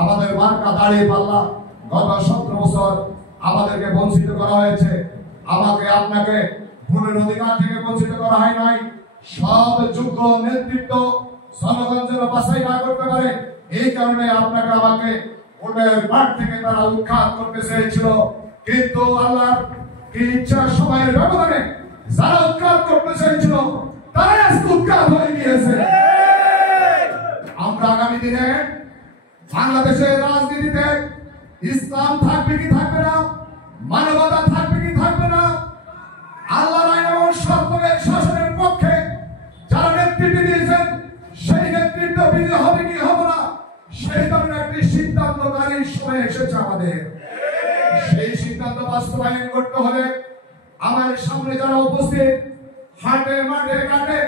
আমাদের মার্কা দাঁড়িপাল্লা গত 17 বছর আমাদেরকে বঞ্চিত করা হয়েছে। আমাকে আপনাকে ভোটের অধিকার থেকে বঞ্চিত করা হয় নাই। সব যোগ্য নেতৃত্ব জনগণ যেন বাছাই না করতে পারে, এই কারণে আপনাকে আমাকে ভোটের মাঠ থেকে তারা উৎখাত করতে চেয়েছিল। কিন্তু আল্লাহর কি ইচ্ছা, সময়ের ব্যবধানে যারা উৎখাত করতে চেয়েছিল তারাই আজকে উৎখাত হয়ে গিয়েছে। আমরা আগামী দিনে বাংলাদেশের রাজনীতিতে ইসলাম থাকবে কি থাকবে না, মানবতা থাকবে কি থাকবে না, আল্লাহর আইন এবং সত্যের শাসনের পক্ষে যারা নেতৃত্ব দিয়েছেন সেই নেতৃত্ব বিজয় হবে কি হবে না, সেই ধরনের একটি সিদ্ধান্তকারী সময় এসেছে আমাদের। সেই সিদ্ধান্ত বাস্তবায়ন করতে হলে আমাদের সামনে যারা উপস্থিত, হাটে মাঠে ঘাটে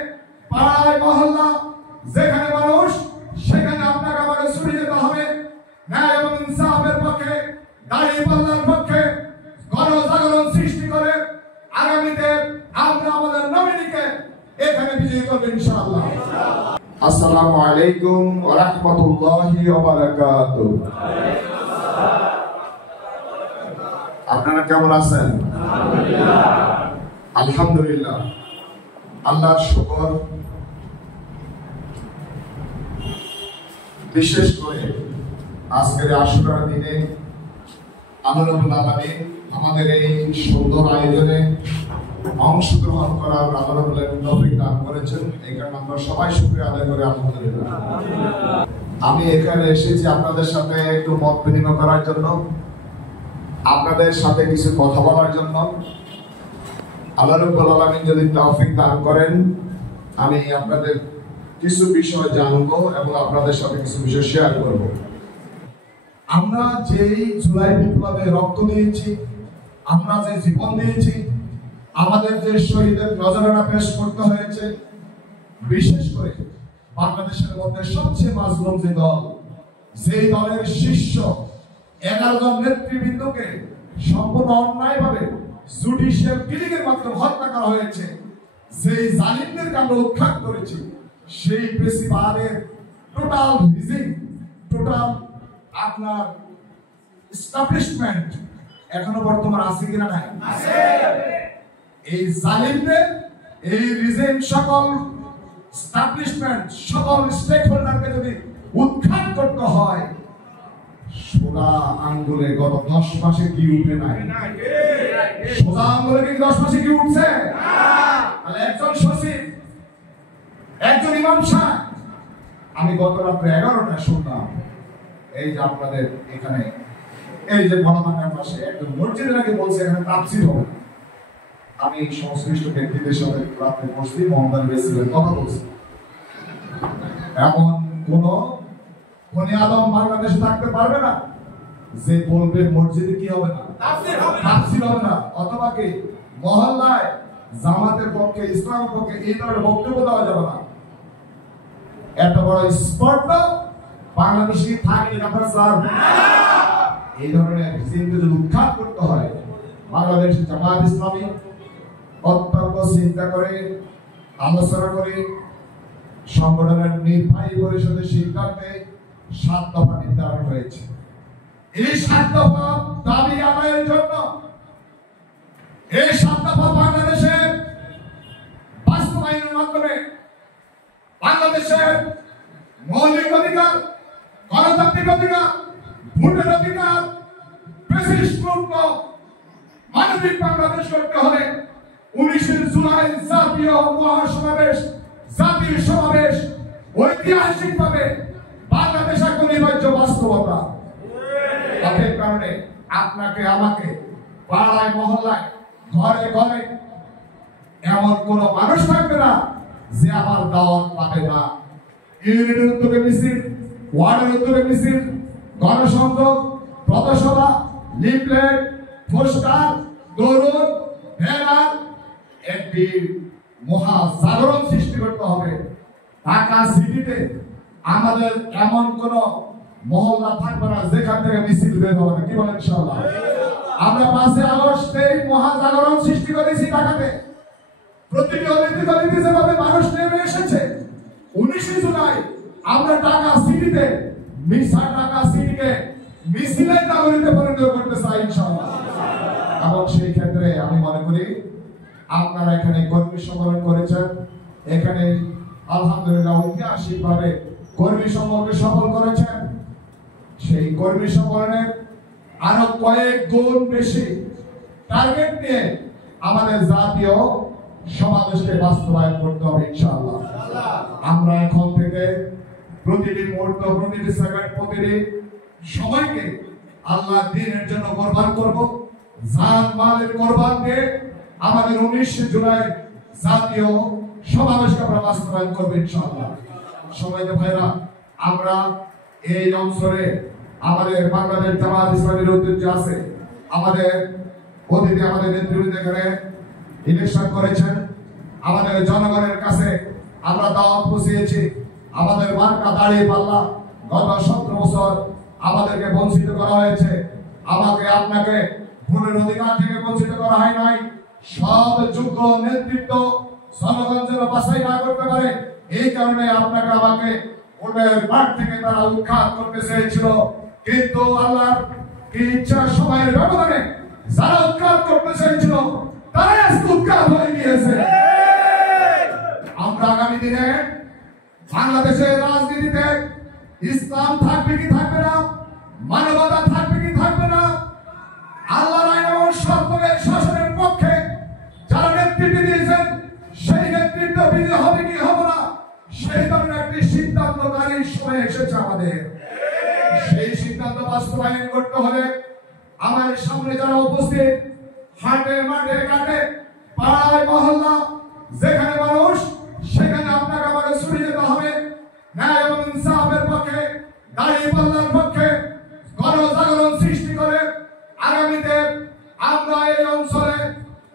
পাড়ায় মহল্লা যেখানে মানুষ, সেখানে আপনাকে আমাকে ছুটে যেতে হবে। ন্যায় এবং ইনসাফের পক্ষে, দাঁড়িপাল্লার পক্ষে গণজাগরণ সৃষ্টি করে আগামীতে আমরা আমাদের নমিনিকে এখানে বিজয়ী করব ইনশাআল্লাহ। আসসালামু আলাইকুম ওয়া রাহমাতুল্লাহি ওয়া বারাকাতুহু। আপনারা কেমন আছেন? আলহামদুলিল্লাহ, আল্লাহর শুকর। বিশেষ করে আজকের আশুরার দিনে আল্লাহ রাব্বুল আলামিন আমাদের এই সুন্দর আয়োজনে অংশগ্রহণ করার আল্লাহ রাব্বুল আলামিন তৌফিক দান করেছেন। এই কারণে আমরা সবাই শুকরিয়া আদায় করি আলহামদুলিল্লাহ। আমি এখানে এসেছি আপনাদের সাথে একটু মত বিনিময় করার জন্য, আপনাদের সাথে কিছু কথা বলার জন্য। আল্লাহ রাব্বুল আলামিন যদি তৌফিক দান করেন, আমি আপনাদের কিছু বিষয় জানবো এবং আপনাদের সাথে কিছু বিষয় শেয়ার করব। আমরা যেই জুলাই বিপ্লবে রক্ত দিয়েছি, আমরা যে জীবন দিয়েছি, আমাদের যে শহীদের নজরানা পেশ করতে হয়েছে, বিশেষ করে বাংলাদেশের মধ্যে সবচেয়ে মাজলুম যে দল, যেই দলের শীর্ষ 11 জন নেতৃবৃন্দকে সম্পূর্ণ অন্যায়ভাবে জুডিশিয়াল কিলিং এর মাধ্যমে হত্যা করা হয়েছে, সেই জালিমদেরকে আমরা উৎখাত করেছি। সেই প্রেসিডেন্টের টোটাল রিজিম, টোটাল আপনার এস্টাবলিশমেন্ট এখনো বর্তমান আছে কিনা? নাই, আছে। এই জালিমদের, এই রিজিম সকল এস্টাবলিশমেন্ট, সকল স্টেক হোল্ডারকে যদি উৎখাত করতে হয়, সোজা আঙ্গুলে গত 10 মাসে কি উঠে নাই? সোজা আঙ্গুলে কি 10 মাসে কি উঠছে? তাহলে একজন সচিব, একজন ইমাম সাহেব, আমি গত রাত্রে 11টা শুনলাম, এই যে আপনাদের এখানে এই যে গণমাধ্যমের পাশে একজন মসজিদের আগে বলছে এখানে তাফসীর হবে। আমি সংশ্লিষ্ট ব্যক্তিদের সাথে রাত্রে বসছি, মোহাম্মদ বেসিলের কথা বলছি। এমন কোন বনি আদম বাংলাদেশে থাকতে পারবে না যে বলবে মসজিদে কি হবে না, তাফসীর হবে না, অথবা কি মহল্লায় জামাতের পক্ষে, ইসলামের পক্ষে এই ধরনের বক্তব্য দেওয়া যাবে না। এত বড় স্পর্ধা বাংলাদেশে থাকলে আপনারা স্যার এই ধরনের রিজিমকে যদি উৎখাত করতে হয়, বাংলাদেশ জামাত ইসলামী অত্যন্ত চিন্তা করে, আলোচনা করে সংগঠনের নির্বাহী পরিষদের সিদ্ধান্তে 7 দফা নির্ধারণ হয়েছে। এই 7 দফা দাবি আদায়ের জন্য, এই 7 দফা বাংলাদেশে বাস্তবায়নের মাধ্যমে বাংলাদেশের মৌলিক অধিকার, গণতান্ত্রিক অধিকার, ভোটের অধিকার, ফ্যাসিস্ট মুক্ত মানবিক বাংলাদেশ করতে হলে 19 জুলাই জাতীয় মহাসমাবেশ, জাতীয় সমাবেশ ঐতিহাসিকভাবে বাংলাদেশ এক অনিবার্য বাস্তবতা। তাদের কারণে আপনাকে আমাকে পাড়ায় মহল্লায় ঘরে ঘরে এমন কোন মানুষ থাকবে না যে আমার দাওয়াত পাবে না। ইউনিয়নের উদ্যোগে মিছিল, ওয়ার্ডের উদ্যোগে মিছিল, গণসংযোগ, পথসভা, লিফলেট, পোস্টার, দৌড়, ব্যানার, একটি মহা জাগরণ সৃষ্টি করতে হবে। ঢাকা সিটিতে আমাদের এমন কোন মহল্লা থাকবে না যেখান থেকে মিছিল বের হবে না। কি বলেন ইনশাআল্লাহ? আমরা 5 আগস্টে মহা জাগরণ সৃষ্টি করেছি ঢাকাতে। প্রতিটি অলিতে যেভাবে মানুষ নেমে এসেছে, 19 জুলাই আমরা ঢাকা সিটিতে মিছা ঢাকা সিটিকে মিছিলের নগরীতে পরিণত করতে চাই ইনশাআল্লাহ। এবং সেই ক্ষেত্রে আমি মনে করি আপনারা এখানে কর্মী সম্মেলন করেছেন, এখানে আলহামদুলিল্লাহ ঐতিহাসিকভাবে কর্মী সম্মেলনকে সফল করেছেন। সেই কর্মী সম্মেলনের আরো কয়েক গুণ বেশি টার্গেট নিয়ে আমাদের জাতীয় সমাবেশকে বাস্তবায়ন করতে হবে ইনশাআল্লাহ। আমরা এখন থেকে প্রতিটি মুহূর্ত, প্রতিটি সেকেন্ড, প্রতিটি সময়কে আল্লাহ দ্বীনের জন্য কোরবান করব। জান মালের কোরবান দিয়ে আমাদের 19 জুলাই জাতীয় সমাবেশকে আমরা বাস্তবায়ন করব ইনশাআল্লাহ। সবাইকে ভাইরা, আমরা এই অঞ্চলে আমাদের বাংলাদেশ জামাত ইসলামীর ঐতিহ্য আছে। আমাদের অতীতে আমাদের নেতৃবৃন্দ এখানে ইলেকশন করেছেন, আমাদের জনগণের কাছে আমরা দাওয়াত পৌঁছিয়েছি। আমাদের মার্কা দাঁড়িয়ে পাল্লা গত 17 বছর আমাদেরকে বঞ্চিত করা হয়েছে। আমাকে আপনাকে ভোটের অধিকার থেকে বঞ্চিত করা হয় নাই। সব যোগ্য নেতৃত্ব জনগণ যেন বাছাই না করতে পারে, এই কারণে আপনাকে আমাকে ভোটের মাঠ থেকে তারা উৎখাত করতে চেয়েছিল। কিন্তু আল্লাহর কি ইচ্ছা, সময়ের ব্যবধানে যারা উৎখাত করতে চেয়েছিল তারাই আজকে উৎখাত হয়ে গিয়েছে। আমরা আগামী দিনে বাংলাদেশের রাজনীতিতে ইসলাম থাকবে কি থাকবে না, মানবতা থাকবে কি থাকবে না, আল্লাহর আইন এবং সত্যের শাসনের পক্ষে যারা নেতৃত্ব দিয়েছেন সেই নেতৃত্ব বিজয় হবে কি হবে না, সেই ধরনের একটি সিদ্ধান্তকারী সময় এসেছে আমাদের। সেই সিদ্ধান্ত বাস্তবায়ন করতে হলে আমাদের সামনে যারা উপস্থিত, হাটে মাঠে ঘাটে পাড়ায় মহল্লা যেখানে মানুষ, সেখানে আপনাকে আমাকে ছুটে যেতে হবে। ন্যায় এবং ইনসাফের পক্ষে, দাঁড়িয়ে পাল্লার পক্ষে গণজাগরণ সৃষ্টি করে আগামীতে আমরা এই অঞ্চলে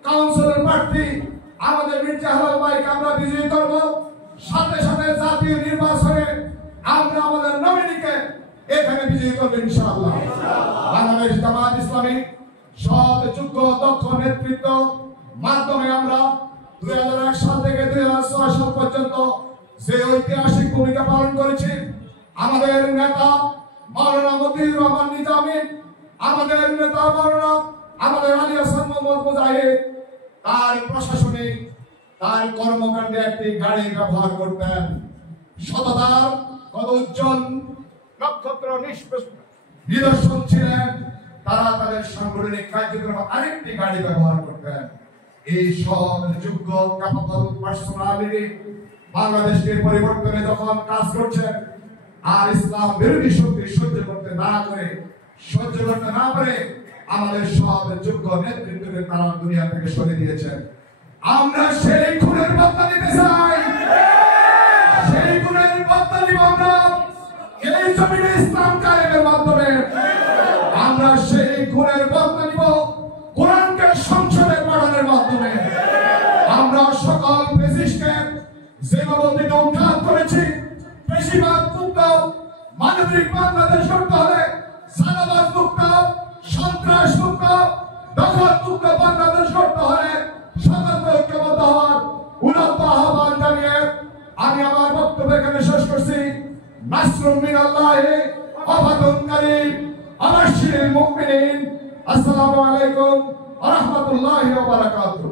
কাউন্সিলর প্রার্থী আমাদের মির্জা হেলাল ভাইকে আমরা বিজয়ী করব। সাথে সাথে জাতীয় নির্বাচনে আমরা আমাদের নমিনিকে এখানে বিজয়ী করব ইনশাআল্লাহ। বাংলাদেশ জামাত ইসলামী সব যোগ্য দক্ষ নেতৃত্ব মাধ্যমে আমরা 2001 সাল থেকে 2006 সাল পর্যন্ত যে ঐতিহাসিক ভূমিকা পালন করেছি। আমাদের নেতা মাওলানা মতিউর রহমান নিজামী, আমাদের নেতা মাওলানা আমাদের আলী হাসান মোহাম্মদ মুজাহিদ তার প্রশাসনিক তার কর্মকাণ্ডে একটি গাড়ি ব্যবহার করতেন। সততার কত উজ্জ্বল নক্ষত্র নিদর্শন ছিলেন। তারা তাদের সাংগঠনিক কার্যক্রম আরেকটি গাড়ি ব্যবহার করতেন। এই সব যোগ্য ক্যাপাবল পার্সোনালিটি বাংলাদেশকে পরিবর্তনে যখন কাজ করছেন, আর ইসলাম বিরোধী শক্তি সহ্য করতে না পারে আমাদের সব যোগ্য নেতৃত্বকে তারা দুনিয়া থেকে সরিয়ে দিয়েছেন। আমরা সেই খুনের বদলা নিতে চাই, সেই খুনের বদলা নিব আমরা এই জমিনে ইসলাম কায়েমের মাধ্যমে। আমরা সেই খুনের বদলা নিব কোরআনকে সংসদে পড়ানোর মাধ্যমে। আমরা সকল ফ্যাসিস্টকে যেভাবে উৎখাত করেছি, বেশিরভাগ মুক্ত মানবিক বাংলাদেশ করতে হলে সাদাবাজ মুক্ত, সন্ত্রাস মুক্ত, দখল মুক্ত বাংলাদেশ করতে হলে সকলকে ঐক্যবদ্ধ হওয়ার উন্নত আহ্বান জানিয়ে আমি আমার বক্তব্য এখানে শেষ করছি। নাসরুম মিনাল্লাহি ওয়া ফাতহুন কারীম আবাশশিরিল মুমিনিন। আসসালামু আলাইকুম ওয়া রাহমাতুল্লাহি ওয়া বারাকাতুহু।